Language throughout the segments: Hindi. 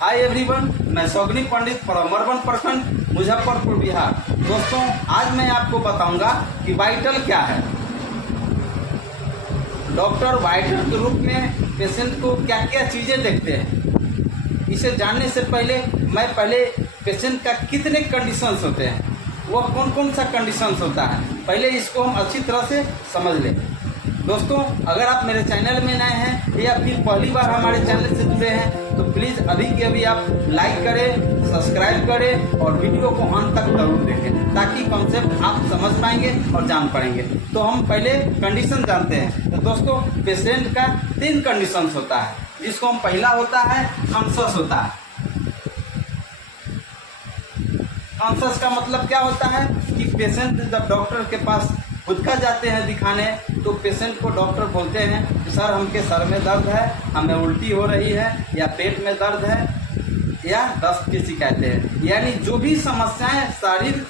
हाय एवरीवन, मैं सौगनी पंडित फ्रॉम अर्बन प्रखंड मुजफ्फरपुर बिहार। दोस्तों, आज मैं आपको बताऊंगा कि वाइटल क्या है। डॉक्टर वाइटल के रूप में पेशेंट को क्या क्या चीज़ें देखते हैं, इसे जानने से पहले मैं पेशेंट का कितने कंडीशंस होते हैं, वो कौन कौन सा कंडीशंस होता है, पहले इसको हम अच्छी तरह से समझ लें। दोस्तों, अगर आप मेरे चैनल में नए हैं या फिर पहली बार हमारे चैनल से जुड़े हैं तो प्लीज़ अभी के अभी आप लाइक करें, सब्सक्राइब करें और वीडियो को अंत तक जरूर देखें ताकि कॉन्सेप्ट आप समझ पाएंगे और जान पाएंगे। तो हम पहले कंडीशन जानते हैं। तो दोस्तों, पेशेंट का 3 कंडीशंस होता है, जिसको हम पहला होता है कॉन्शस होता है। कॉन्शस का मतलब क्या होता है कि पेशेंट जब डॉक्टर के पास खुद का जाते हैं दिखाने तो पेशेंट को डॉक्टर बोलते हैं कि सर हमके सर में दर्द है, हमें उल्टी हो रही है या पेट में दर्द है या दस्त की शिकायतें हैं, यानी जो भी समस्याएं शरीर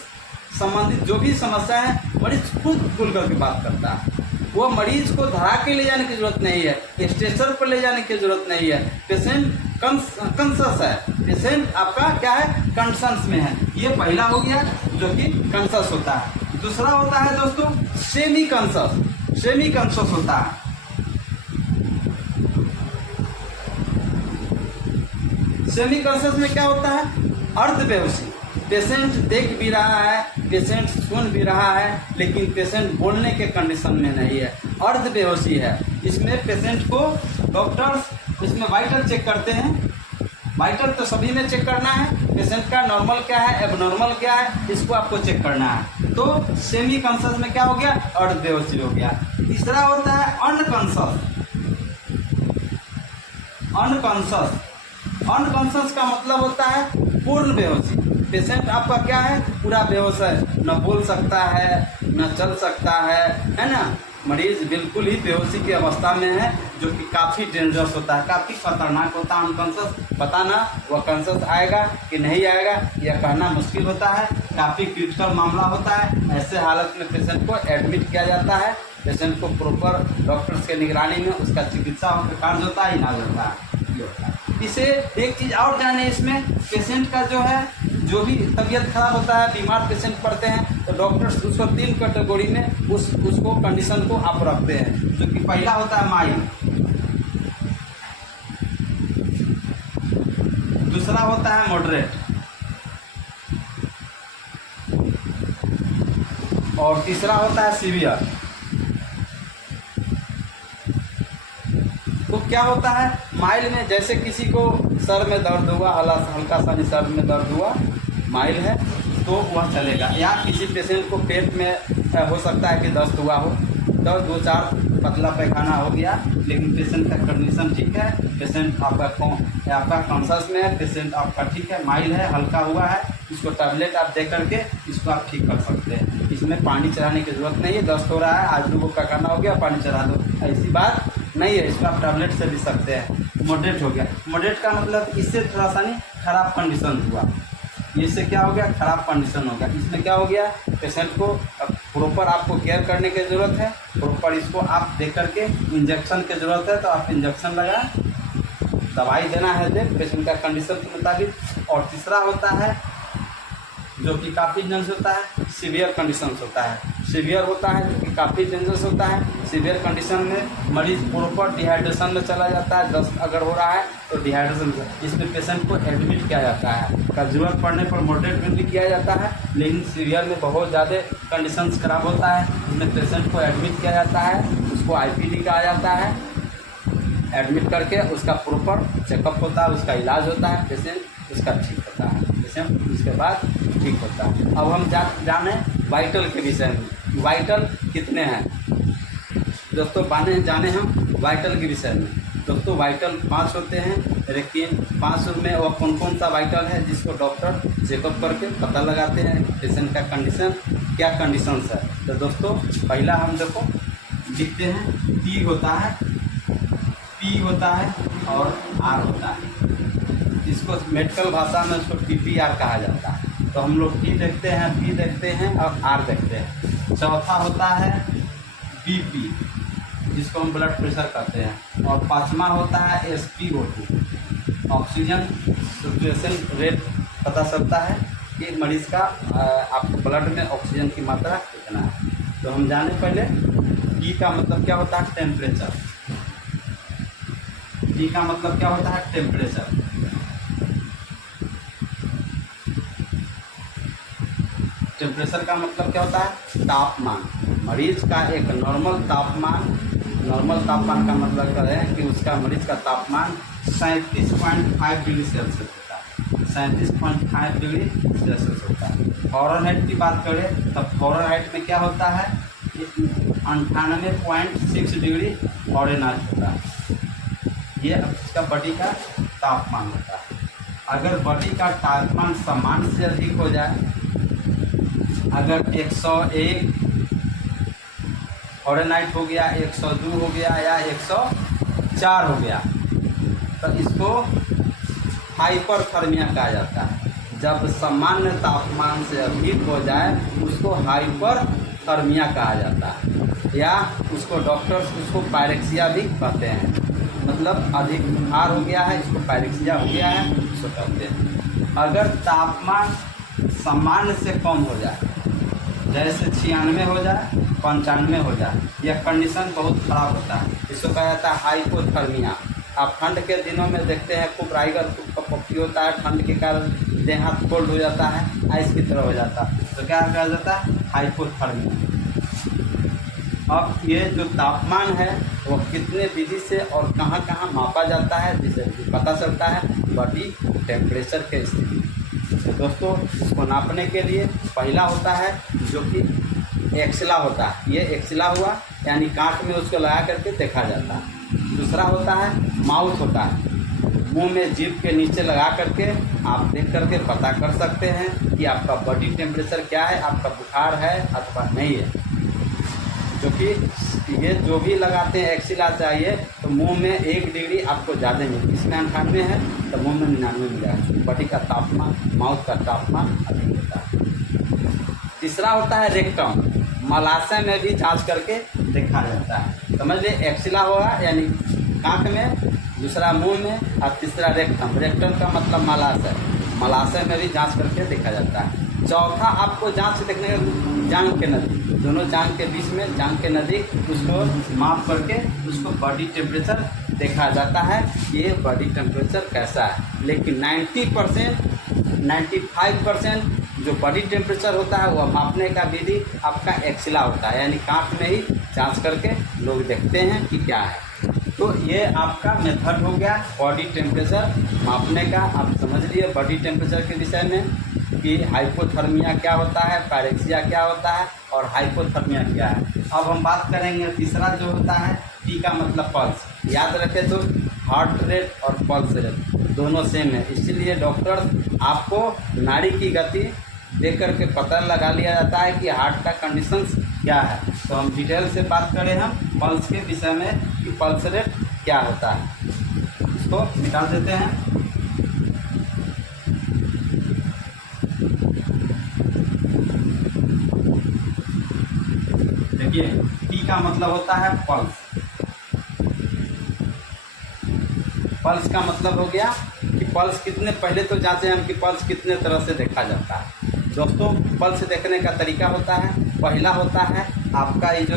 संबंधित जो भी समस्या है मरीज खुद खुल करके बात करता है। वो मरीज को धरा के ले जाने की जरूरत नहीं है, स्टेशन पर ले जाने की जरूरत नहीं है। पेशेंट कॉन्शस है, पेशेंट आपका क्या है, कंसर्न्स में है। ये पहला हो गया जो कि कॉन्शस होता है। दूसरा होता है दोस्तों सेमी कॉन्शस। सेमी कॉन्शस होता है। सेमी कॉन्शस में क्या होता है, अर्ध बेहोशी। पेशेंट देख भी रहा है, पेशेंट सुन भी रहा है, लेकिन पेशेंट बोलने के कंडीशन में नहीं है, अर्ध बेहोशी है। इसमें पेशेंट को डॉक्टर्स इसमें वाइटल चेक करते हैं। वाइटल तो सभी में चेक करना है, पेशेंट का नॉर्मल क्या है, एबनॉर्मल क्या है, इसको आपको चेक करना है। तो सेमी कॉन्शस में क्या हो गया, अर्ध बेहोशी हो गया। तीसरा होता है अनकॉन्शस। अनकॉन्शस अनकॉन्शस का मतलब होता है पूर्ण बेहोशी। पेशेंट आपका क्या है, पूरा बेहोश है, न बोल सकता है, न चल सकता है ना। मरीज बिल्कुल ही बेहोशी की अवस्था में है, जो कि काफ़ी डेंजरस होता है, काफ़ी खतरनाक होता है। अनकॉन्शस बताना वह कॉन्शस आएगा कि नहीं आएगा यह कहना मुश्किल होता है, काफ़ी क्रिटिकल मामला होता है। ऐसे हालत में पेशेंट को एडमिट किया जाता है। पेशेंट को प्रॉपर डॉक्टर्स के निगरानी में उसका चिकित्सा कार्य होता है, इलाज होता है। इसे एक चीज़ और जाने, इसमें पेशेंट का जो है, जो भी तबीयत खराब होता है, बीमार पेशेंट पड़ते हैं तो डॉक्टर्स उसको 3 कैटेगरी में उसको कंडीशन को आप रखते हैं। जो कि पहला होता है माइल्ड, दूसरा होता है मॉडरेट और तीसरा होता है सीवियर। तो क्या होता है, माइल्ड में जैसे किसी को सर में दर्द हुआ, हल्का सा सर में दर्द हुआ, माइल्ड है तो वह चलेगा। या किसी पेशेंट को पेट में हो सकता है कि दस्त हुआ हो, दर्द 2-4 पतला पैखाना हो गया, लेकिन पेशेंट का कंडीशन ठीक है, पेशेंट आपका कॉन्शस में है, पेशेंट आपका ठीक है, माइल्ड है, हल्का हुआ है, इसको टैबलेट आप दे करके इसको आप ठीक कर सकते हैं। इसमें पानी चढ़ाने की जरूरत नहीं है। दस्त हो रहा है, आज लोगों का कहना हो गया पानी चढ़ा दो, ऐसी बात नहीं है। इसको आप टैबलेट से भी सकते हैं। मॉडरेट हो गया, मॉडरेट का मतलब इससे थोड़ा सा नहीं खराब कंडीशन हुआ, इससे क्या हो गया, खराब कंडीशन हो गया। इसमें क्या हो गया, पेशेंट को प्रॉपर आपको केयर करने की ज़रूरत है, प्रॉपर इसको आप देख करके इंजेक्शन की ज़रूरत है तो आप इंजेक्शन लगाएं, दवाई देना है दे पेशेंट का कंडीशन के मुताबिक। और तीसरा होता है जो कि काफ़ी डेंजरस होता है, सीवियर कंडीशंस होता है। सीवियर होता है जो कि काफ़ी डेंजरस होता है। सीवियर कंडीशन में मरीज प्रॉपर डिहाइड्रेशन में चला जाता है, दस्त अगर हो रहा है तो डिहाइड्रेशन से इसमें पेशेंट को एडमिट किया जाता है। का जरूरत पड़ने पर मॉडरेट में भी किया जाता है, लेकिन सीवियर में बहुत ज़्यादा कंडीशंस खराब होता है, इसमें पेशेंट को एडमिट किया जाता है, उसको IPD कहा जाता है। एडमिट करके उसका प्रॉपर चेकअप होता है, उसका इलाज होता है, पेशेंट उसका ठीक होता है, पेशेंट उसके बाद ठीक होता है। अब हम जाने वाइटल के विषय में। वाइटल कितने हैं दोस्तों, जाने हम वाइटल के विषय में। दोस्तों, वाइटल 5 होते हैं, लेकिन 5 में वह कौन कौन सा वाइटल है जिसको डॉक्टर चेकअप करके पता लगाते हैं पेशेंट का कंडीशन क्या कंडीशंस है। तो दोस्तों, पहला हम देखो लिखते हैं, P होता है, P होता है और R होता है। इसको मेडिकल भाषा में उसको PPR कहा जाता है। तो हम लोग T देखते हैं, P देखते हैं और R देखते हैं। चौथा होता है BP, जिसको हम ब्लड प्रेशर कहते हैं, और 5वां होता है SpO2। ऑक्सीजन सेचुरेशन रेट पता चलता है कि मरीज़ का आपको ब्लड में ऑक्सीजन की मात्रा कितना है। तो हम जाने पहले टी का मतलब क्या होता है, टेम्परेचर। टी का मतलब क्या होता है, टेम्परेचर। टेम्परेचर का मतलब क्या होता है, तापमान। मरीज का एक नॉर्मल तापमान का मतलब क्या है कि उसका मरीज का तापमान 37.5 डिग्री सेल्सियस होता है। 37.5 डिग्री सेल्सियस होता है। फ़ारेनहाइट की बात करें तब फ़ारेनहाइट में क्या होता है, 98.6 डिग्री फ़ारेनहाइट होता है। ये इसका बॉडी का तापमान होता है। अगर बॉडी का तापमान सामान्य से अधिक हो जाए, अगर 101 फ़ारेनहाइट हो गया, 102 हो गया या 104 हो गया, तो इसको हाइपरथर्मिया कहा जाता है। जब सामान्य तापमान से अधिक हो जाए उसको हाइपरथर्मिया कहा जाता है, या उसको डॉक्टर्स उसको पायरेक्सिया भी कहते हैं। मतलब अधिक बुखार हो गया है, इसको पायरेक्सिया हो गया है, इसको कहते हैं। अगर तापमान सामान्य से कम हो जाए, जैसे 96 हो जाए, 95 हो जाए, यह कंडीशन बहुत ख़राब होता है, इसको कहा जाता है हाइपोथर्मिया। आप ठंड के दिनों में देखते हैं खूब राइगर खूब कपकपी होता है, ठंड के कारण देह हाथ कोल्ड हो जाता है, आइस की तरह हो जाता है, तो क्या कहा जाता है, हाइपोथर्मिया। अब ये जो तापमान है वो कितने विधि से और कहाँ कहाँ मापा जाता है, जिसे पता चलता है बॉडी टेम्परेचर के स्थिति। तो दोस्तों इसको नापने के लिए पहला होता है जो कि एक्सला होता है। ये एक्सला हुआ यानी कांख में उसको लगा करके देखा जाता है। दूसरा होता है माउथ होता है, मुंह में जीभ के नीचे लगा करके आप देख करके पता कर सकते हैं कि आपका बॉडी टेम्परेचर क्या है, आपका बुखार है अथवा नहीं है। जो कि ये जो भी लगाते हैं एक्सिला चाहिए तो मुंह में 1 डिग्री आपको ज़्यादा मिले, इसमें 98 है तो मुंह में 99 मिल जाए। बॉडी का तापमान, माउथ का तापमान अधिक होता है। तीसरा होता है रेक्टम, मलाशय में भी जांच करके देखा जाता है। समझ लिए, एक्सिला होगा यानी कांख में, दूसरा मुंह में और तीसरा रेक्टम। रेक्टम का मतलब मलाशय, मलाशय में भी जांच करके देखा जाता है। चौथा आपको जांच देखने का जांघ के नज़दीक, दोनों जांघ के बीच में, जांघ के नज़दीक उसको माप करके उसको बॉडी टेम्परेचर देखा जाता है कि ये बॉडी टेम्परेचर कैसा है। लेकिन 90% 95% जो बॉडी टेम्परेचर होता है वह मापने का विधि आपका एक्सिला होता है, यानी कांख में ही जांच करके लोग देखते हैं कि क्या है। तो ये आपका मेथड हो गया बॉडी टेम्परेचर मापने का। आप समझ लिए बॉडी टेम्परेचर के विषय में कि हाइपोथर्मिया क्या होता है, पायरेक्सिया क्या होता है और हाइपोथर्मिया क्या है। अब हम बात करेंगे तीसरा जो होता है टी का मतलब पल्स। याद रखें तो हार्ट रेट और पल्स रेट दोनों सेम है, इसीलिए डॉक्टर आपको नाड़ी की गति देख करके पता लगा लिया जाता है कि हार्ट का कंडीशन क्या है। तो हम डिटेल से बात करें हम पल्स के विषय में कि पल्स रेट क्या होता है, इसको निकाल देते हैं। देखिए टी का मतलब होता है पल्स। पल्स का मतलब हो गया कि पल्स कितने, पहले तो जांचे हम कि पल्स कितने तरह से देखा जाता है। दोस्तों पल्स देखने का तरीका होता है, पहला होता है आपका ये जो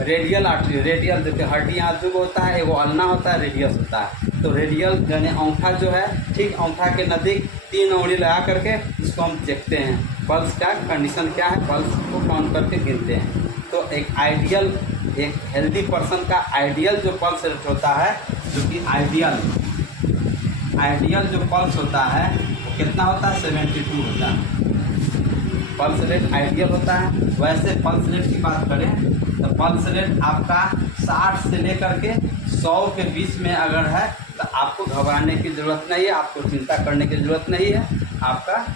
रेडियल आर्टरी, रेडियल देखिए हड्डियाँ जो होता है वो अल्ना होता है, रेडियस होता है। तो रेडियल यानी अंगूठा जो है ठीक अंगूठा के नज़दीक 3 उंगली लगा करके इसको हम देखते हैं पल्स का कंडीशन क्या है, पल्स को काउंट करके गिनते हैं। तो एक आइडियल, एक हेल्दी पर्सन का आइडियल जो पल्स रेट होता है, जो कि आइडियल जो पल्स होता है वो कितना होता है, 72 होता है। पल्स रेट आइडियल होता है। वैसे पल्स रेट की बात करें तो पल्स रेट आपका 60 से लेकर के 100 के बीच में अगर है तो आपको घबराने की ज़रूरत नहीं है, आपको चिंता करने की ज़रूरत नहीं है, आपका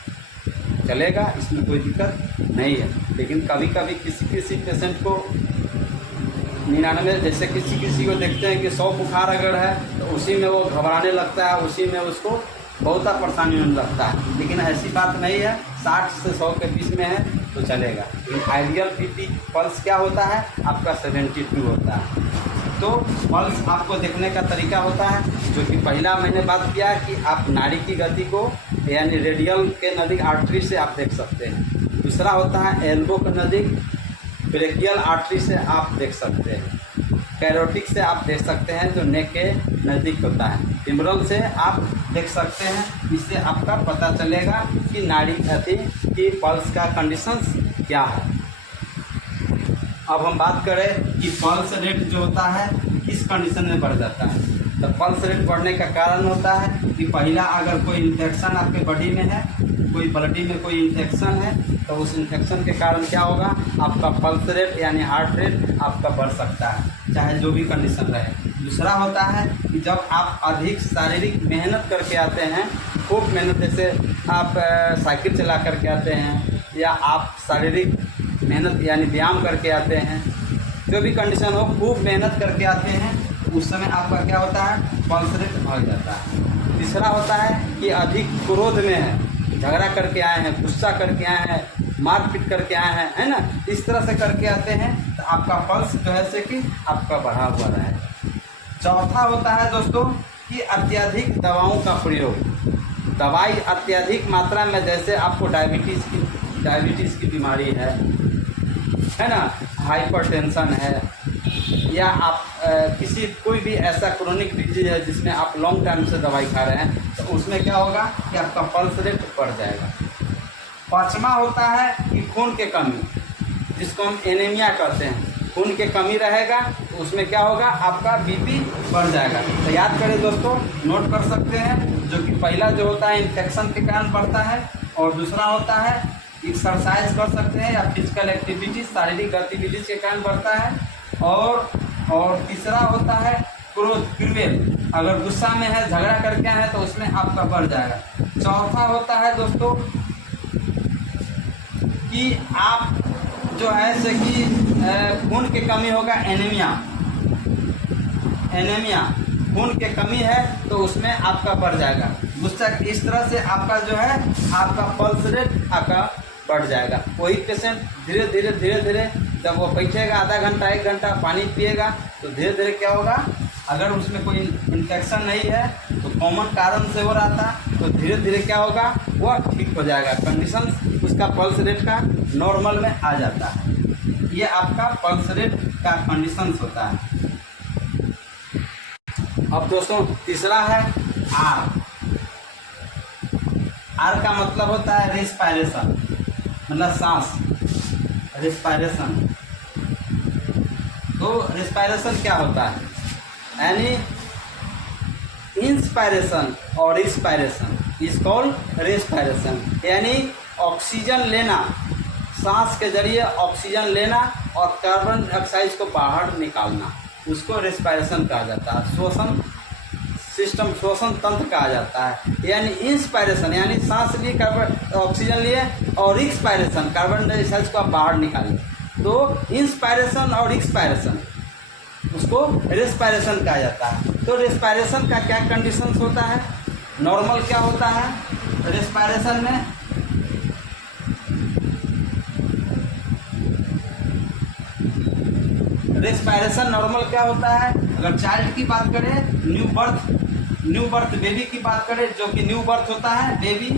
चलेगा, इसमें कोई दिक्कत नहीं है। लेकिन कभी कभी किसी पेशेंट को 99, जैसे किसी को देखते हैं कि 100 बुखार अगर है तो उसी में वो घबराने लगता है, उसी में उसको बहुत परेशानी होने लगता है। लेकिन ऐसी बात नहीं है, 60 से 100 के बीच में है तो चलेगा। लेकिन आइडियल बीपी पल्स क्या होता है आपका 72 होता है। तो पल्स आपको देखने का तरीका होता है, जो कि पहला मैंने बात किया कि आप नाड़ी की गति को यानी रेडियल के नज़दीक आर्टरी से आप देख सकते हैं। दूसरा होता है एल्बो के नज़दीक ब्रेकियल आर्टरी से आप देख सकते हैं। कैरोटिक से आप देख सकते हैं जो नेक के नज़दीक होता है। टिम्बरल से आप देख सकते हैं, इससे आपका पता चलेगा कि नाड़ी गति की पल्स का कंडीशंस क्या है। अब हम बात करें कि पल्स रेट जो होता है किस कंडीशन में बढ़ जाता है। तो पल्स रेट बढ़ने का कारण होता है कि पहला अगर कोई इन्फेक्शन आपके बॉडी में है, कोई ब्लडी में कोई इन्फेक्शन है, तो उस इन्फेक्शन के कारण क्या होगा, आपका पल्स रेट यानी हार्ट रेट आपका बढ़ सकता है, चाहे जो भी कंडीशन रहे। दूसरा होता है कि जब आप अधिक शारीरिक मेहनत करके आते हैं, खूब मेहनत, जैसे आप साइकिल चला करके आते हैं या आप शारीरिक मेहनत यानी व्यायाम करके आते हैं, जो भी कंडीशन हो, खूब मेहनत करके आते हैं, उस समय आपका क्या होता है, पल्स रेट बढ़ जाता है। तीसरा होता है कि अधिक क्रोध में है, झगड़ा करके आए हैं, गुस्सा करके आए हैं, मारपीट करके आए हैं, है ना, इस तरह से करके आते हैं, तो आपका पल्स जो है से कि आपका बढ़ा हुआ रहे। चौथा होता है दोस्तों कि अत्यधिक दवाओं का प्रयोग। दवाई अत्यधिक मात्रा में, जैसे आपको डायबिटीज़ की बीमारी है ना, हाइपरटेंशन है, या आप कोई भी ऐसा क्रोनिक डिजीज है जिसमें आप लॉन्ग टाइम से दवाई खा रहे हैं, तो उसमें क्या होगा कि आपका पल्स रेट बढ़ जाएगा। पाँचवा होता है कि खून के कमी, जिसको हम एनीमिया कहते हैं, खून के कमी रहेगा तो उसमें क्या होगा, आपका बीपी बढ़ जाएगा। तो याद करें दोस्तों, नोट कर सकते हैं, जो कि पहला जो होता है इन्फेक्शन के कारण बढ़ता है, और दूसरा होता है एक्सरसाइज कर सकते हैं या फिजिकल एक्टिविटीज, शारीरिक गतिविधि के कारण बढ़ता है, और तीसरा होता है क्रोध, क्रिवेल, अगर गुस्सा में है, झगड़ा करके आए हैं, तो उसमें आपका बढ़ जाएगा। चौथा होता है दोस्तों कि आप जो है से कि खून की कमी होगा, एनीमिया, खून की कमी है तो उसमें आपका बढ़ जाएगा गुस्सा। इस तरह से आपका जो है आपका पल्स रेट आपका बढ़ जाएगा। वही पेशेंट धीरे धीरे जब वो बैठेगा आधा घंटा 1 घंटा पानी पिएगा, तो धीरे धीरे क्या होगा, अगर उसमें कोई इन्फेक्शन नहीं है तो कॉमन कारण से हो रहा था, तो धीरे धीरे क्या होगा, वो ठीक हो जाएगा, कंडीशन उसका पल्स रेट का नॉर्मल में आ जाता है। ये आपका पल्स रेट का कंडीशंस होता है। अब दोस्तों तीसरा है आर का मतलब होता है रेस्पायरेशन, मतलब सांस, रेस्पायरेशन। तो रेस्पायरेशन क्या होता है, यानी इंस्पायरेशन और एक्सपायरेशन इज कॉल्ड रेस्पायरेशन, यानी ऑक्सीजन लेना, सांस के जरिए ऑक्सीजन लेना और कार्बन डाइऑक्साइड को बाहर निकालना, उसको रेस्पायरेशन कहा जाता है। श्वसन सिस्टम, श्वसन तंत्र कहा जाता है। यानी इंस्पायरेशन यानी सांस लिए, कार्बन ऑक्सीजन लिए, और एक्सपायरेशन कार्बन डाइऑक्साइड को आप बाहर निकालें, तो इंस्पायरेशन और एक्सपायरेशन उसको रेस्पायरेशन कहा जाता है। तो रेस्पायरेशन का क्या कंडीशंस होता है, नॉर्मल क्या होता है रेस्पायरेशन में, रेस्पायरेशन नॉर्मल क्या होता है, अगर चाइल्ड की बात करें, न्यू बर्थ बेबी की बात करें, जो कि न्यू बर्थ होता है, बेबी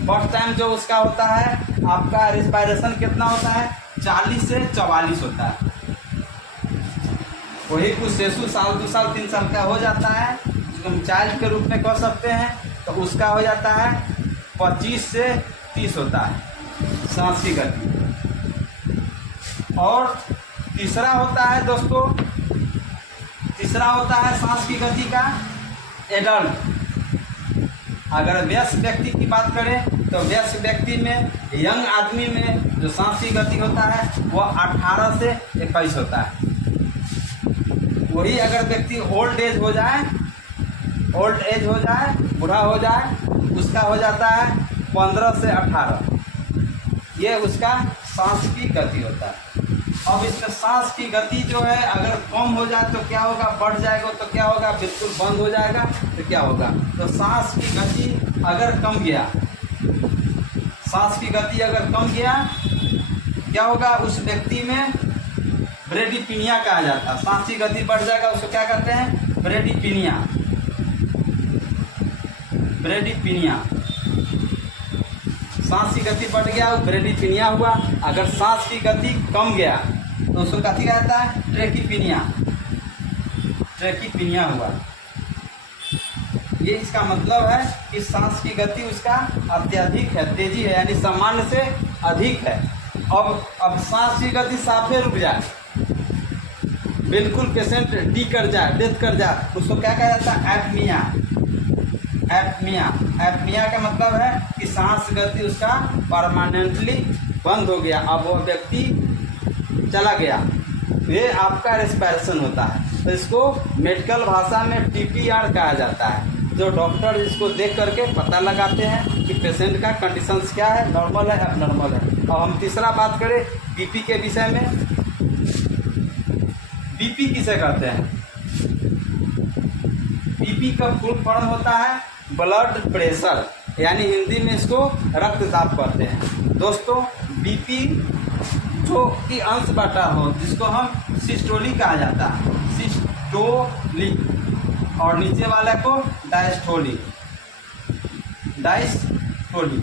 बर्थ टाइम जो उसका होता है, आपका रेस्पायरेशन कितना होता है, 40 से 44 होता है। वही कुछ शिशु साल 2 साल 3 साल का हो जाता है, जिसको हम चाइल्ड के रूप में कह सकते हैं, तो उसका हो जाता है 25 से 30 होता है सांस की गति। और तीसरा होता है दोस्तों, तीसरा होता है सांस की गति का एडल्ट। अगर वयस्क व्यक्ति की बात करें तो वयस्क व्यक्ति में, यंग आदमी में जो सांस की गति होता है वह 18 से 21 होता है। वही अगर व्यक्ति ओल्ड एज हो जाए, बूढ़ा हो जाए, उसका हो जाता है 15 से 18। ये उसका सांस की गति होता है। अब इसका सांस की गति जो है अगर कम हो जाए तो क्या होगा, बढ़ जाएगा तो क्या होगा, बिल्कुल बंद हो जाएगा तो क्या होगा। तो सांस की गति अगर कम गया, सांस की गति अगर कम गया, क्या होगा, उस व्यक्ति में ब्रेडीपिनिया कहा जाता है। सांस की गति बढ़ जाएगा उसको क्या कहते हैं? ब्रेडीपिनिया। ब्रेडीपिनिया, सांस की गति बढ़ गया वो ब्रेडीपिनिया हुआ। अगर सांस की गति कम गया तो उसको कथी कहता है? ट्रैकीपिनिया। ट्रैकीपिनिया हुआ। ये इसका मतलब है कि सांस की गति उसका अत्यधिक है, तेजी है, यानी सामान्य से अधिक है। अब सांस की गति साफे रुक जाए, बिल्कुल पेशेंट डी कर जाए, डेथ कर जाए, उसको क्या कहा जाता है? एपनिया। एपनिया। एपनिया का मतलब है कि सांस गति उसका परमानेंटली बंद हो गया, अब वो व्यक्ति चला गया, ये आपका रेस्पिरेशन होता है। तो इसको मेडिकल भाषा में टीपीआर कहा जाता है। जो डॉक्टर इसको देख करके पता लगाते हैं कि पेशेंट का कंडीशंस क्या है, नॉर्मल है, एबनॉर्मल है। और हम तीसरा बात करें बीपी के विषय में। बीपी किसे कहते हैं? बीपी का फुल फॉर्म होता है ब्लड प्रेशर, यानी हिंदी में इसको रक्तचाप कहते हैं। दोस्तों बीपी जो कि अंश बटा हो जिसको हम सिस्टोलिक कहा जाता है, सिस्टोलिक, और नीचे वाले को डायस्टोलिक। डायस्टोलिक।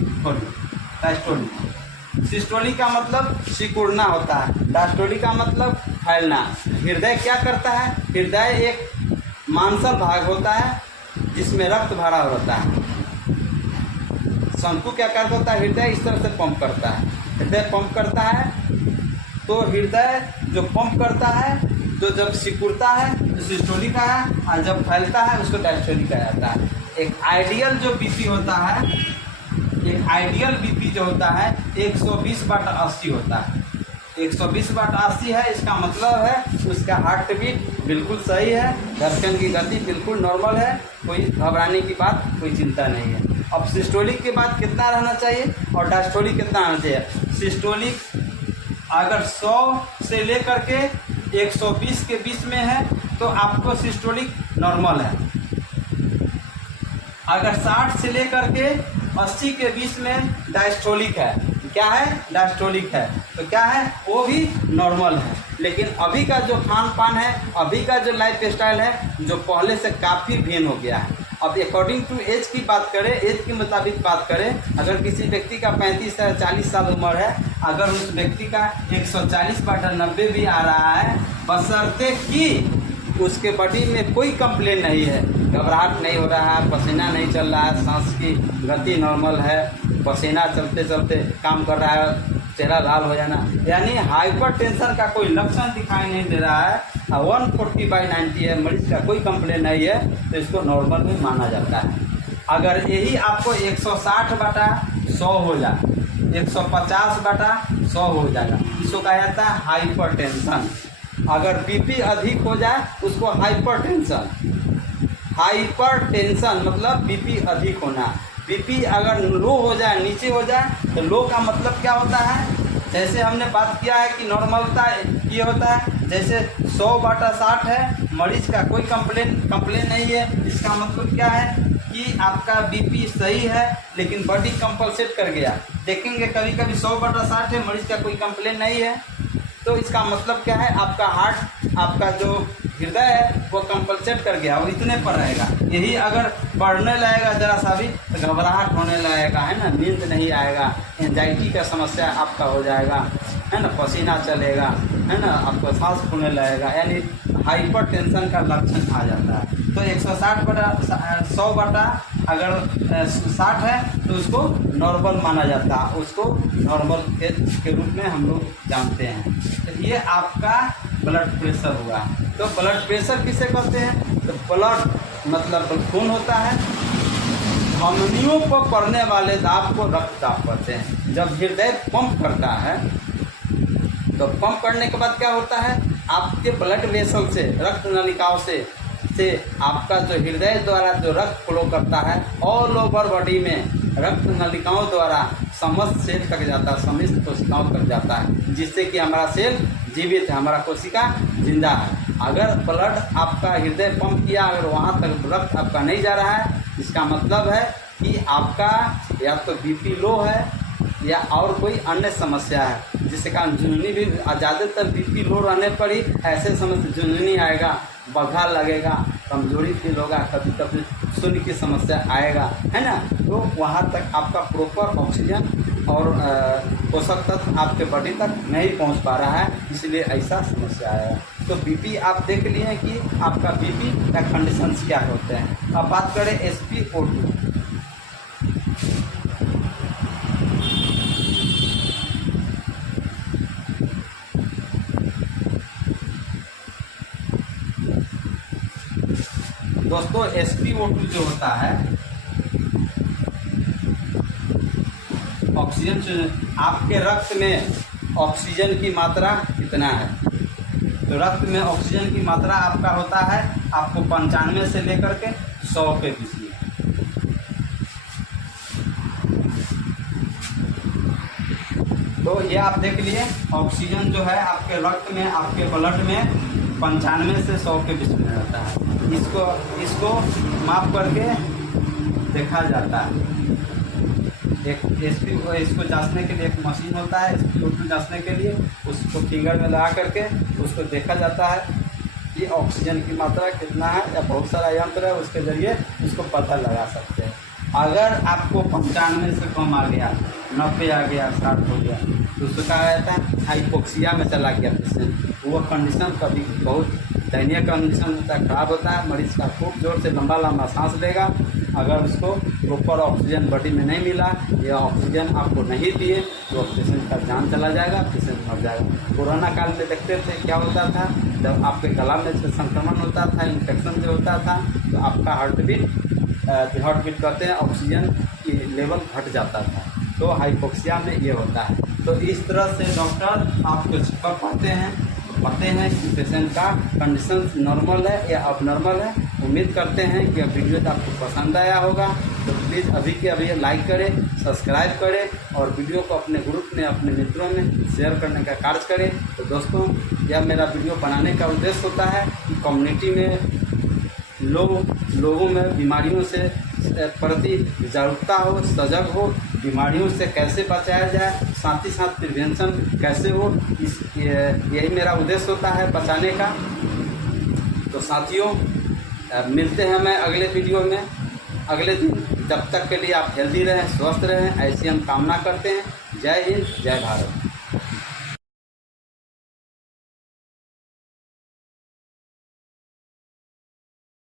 सिस्टोलिक का मतलब सिकुड़ना होता है, डायस्टोलिक का मतलब फैलना। हृदय क्या करता है? हृदय एक मांसल भाग होता है जिसमें रक्त भरा होता है। शंकु क्या करता होता है? हृदय इस तरह से पंप करता है, हृदय पंप करता है। तो हृदय जो पंप करता है, तो जब सिकुड़ता है तो सिस्टोलिक है, और जब फैलता है उसको डायस्टोलिक कहा जाता है। एक आइडियल जो बीपी होता है, एक आइडियल बीपी जो होता है 120/80 होता है। 120/80 है, इसका मतलब है उसका हार्ट बीट बिल्कुल सही है, धड़कन की गति बिल्कुल नॉर्मल है, कोई घबराने की बात, कोई चिंता नहीं है। अब सिस्टोलिक के बाद कितना रहना चाहिए और डायस्टोलिक कितना रहना चाहिए? सिस्टोलिक अगर 100 से लेकर के 120 के बीच में है तो आपको सिस्टोलिक नॉर्मल है। अगर 60 से लेकर के 80 के बीच में डायस्टोलिक है, क्या है? डायस्टोलिक है, तो क्या है? वो भी नॉर्मल है। लेकिन अभी का जो खान पान है, अभी का जो लाइफ स्टाइल है, जो पहले से काफ़ी भिन्न हो गया है। अब अकॉर्डिंग टू एज की बात करें, एज के मुताबिक बात करें, अगर किसी व्यक्ति का 35 से 40 साल उम्र है, अगर उस व्यक्ति का 140/90 भी आ रहा है, बशर्ते कि उसके बॉडी में कोई कंप्लेन नहीं है, घबराहट नहीं हो रहा है, पसीना नहीं चल रहा है, सांस की गति नॉर्मल है, पसीना चलते चलते काम कर रहा है, चेहरा लाल हो जाना, यानी हाइपरटेंशन का कोई लक्षण दिखाई नहीं दे रहा है, 140/90 है, मरीज का कोई कंप्लेन नहीं है, तो इसको नॉर्मल में माना जाता है। अगर यही आपको 160/100 हो जाए, 150/100 हो जाएगा, इसको कहा जाता है हाइपरटेंशन। अगर बीपी अधिक हो जाए उसको हाइपरटेंशन। हाइपरटेंशन मतलब बीपी अधिक होना। बीपी अगर लो हो जाए, नीचे हो जाए, तो लो का मतलब क्या होता है? जैसे हमने बात किया है कि नॉर्मलता ये होता है, जैसे 100/60 है, मरीज का कोई कंप्लेन नहीं है, इसका मतलब क्या है कि आपका बीपी सही है, लेकिन बॉडी कंपलसेट कर गया। देखेंगे कभी कभी 100/60 है, मरीज का कोई कंप्लेन नहीं है, तो इसका मतलब क्या है? आपका हार्ट, आपका जो हृदय है वो कंपलसेट कर गया, वो इतने पर रहेगा। यही अगर बढ़ने लगेगा जरा सा भी तो घबराहट होने लगेगा, है ना, नींद नहीं आएगा, एंजाइटी का समस्या आपका हो जाएगा, है ना, पसीना चलेगा, है ना, आपको सांस फूलने लगेगा, यानी हाइपर टेंशन का लक्षण आ जाता है। तो 160/100 अगर 60 है तो उसको नॉर्मल माना जाता है, उसको नॉर्मल के रूप में हम लोग जानते हैं। तो ये आपका ब्लड प्रेशर हुआ। तो ब्लड प्रेशर किसे कहते हैं? तो ब्लड मतलब खून होता है, धमनियों पर पड़ने वाले दाब को रक्तचाप कहते हैं। जब हृदय पंप करता है तो पंप करने के बाद क्या होता है? आपके ब्लड वेसल से, रक्त नलिकाओं से आपका जो हृदय द्वारा जो रक्त फ्लो करता है ऑल ओवर बॉडी में, रक्त नलिकाओं द्वारा समस्त सेल तक जाता है, समस्त कोशिकाओं तक जाता है, जिससे कि हमारा सेल जीवित है, हमारा कोशिका जिंदा है। अगर ब्लड आपका हृदय पंप किया, अगर वहाँ तक रक्त आपका नहीं जा रहा है, इसका मतलब है कि आपका या तो बीपी लो है या और कोई अन्य समस्या है जिसके कारण जुनूनी भी, ज़्यादातर बीपी लो रहने पर ही ऐसे समस्या जुनूनी आएगा, बघा लगेगा, कमजोरी फील होगा, कभी कभी शून्य की समस्या आएगा, है ना। तो वहाँ तक आपका प्रॉपर ऑक्सीजन और पोषक तत्व आपके बॉडी तक नहीं पहुँच पा रहा है, इसलिए ऐसा समस्या आएगा। तो बीपी आप देख लिए कि आपका बीपी का कंडीशंस क्या होते हैं। अब बात करें SpO2। दोस्तों SpO2 जो होता है ऑक्सीजन, आपके रक्त में ऑक्सीजन की मात्रा कितना है। तो रक्त में ऑक्सीजन की मात्रा आपका होता है आपको 95 से लेकर के 100 के बीच में। तो ये आप देख लिए ऑक्सीजन जो है आपके रक्त में, आपके ब्लड में 95 से 100 के बीच में रहता है। इसको माप करके देखा जाता है। इसको जांचने के लिए एक मशीन होता है, SpO2 जांचने के लिए उसको फिंगर में लगा करके उसको देखा जाता है कि ऑक्सीजन की मात्रा कितना है, या बहुत सारा यंत्र है उसके ज़रिए उसको पता लगा सकते हैं। अगर आपको 95 से कम आ गया, 90 आ गया, 60 हो गया, तो उसको कहा जाता है हाइपोक्सिया में चला गया पेशेंट। वो कंडीशन कभी बहुत दयनीय कंडीशन होता है, खराब होता है। मरीज़ का खूब जोर से लंबा लंबा सांस लेगा, अगर उसको प्रॉपर ऑक्सीजन बॉडी में नहीं मिला या ऑक्सीजन आपको नहीं दिए तो पेशेंट का जान चला जाएगा, पेशेंट मर जाएगा। कोरोना काल में देखते थे क्या होता था, जब आपके गला में जो संक्रमण होता था, इन्फेक्शन जो होता था, तो आपका हार्ट बीट करते हैं, ऑक्सीजन की लेवल घट जाता था। तो हाइपोक्सिया में ये होता है। तो इस तरह से डॉक्टर आपको चेकअप पढ़ते हैं कि पेशेंट का कंडीशन नॉर्मल है या अबनॉर्मल है। उम्मीद करते हैं कि वीडियो आपको पसंद आया होगा। तो प्लीज़ अभी के अभी लाइक करें, सब्सक्राइब करें और वीडियो को अपने ग्रुप में, अपने मित्रों में शेयर करने का कार्य करें। तो दोस्तों, यह मेरा वीडियो बनाने का उद्देश्य होता है कि कम्युनिटी में लोगों में बीमारियों से प्रति जागरूकता हो, सजग हो, बीमारियों से कैसे बचाया जाए, साथ ही साथ प्रिवेंशन कैसे हो, यही मेरा उद्देश्य होता है बचाने का। तो साथियों, मिलते हैं मैं अगले वीडियो में अगले दिन। जब तक के लिए आप हेल्दी रहें, स्वस्थ रहें, ऐसी हम कामना करते हैं। जय हिंद, जय भारत।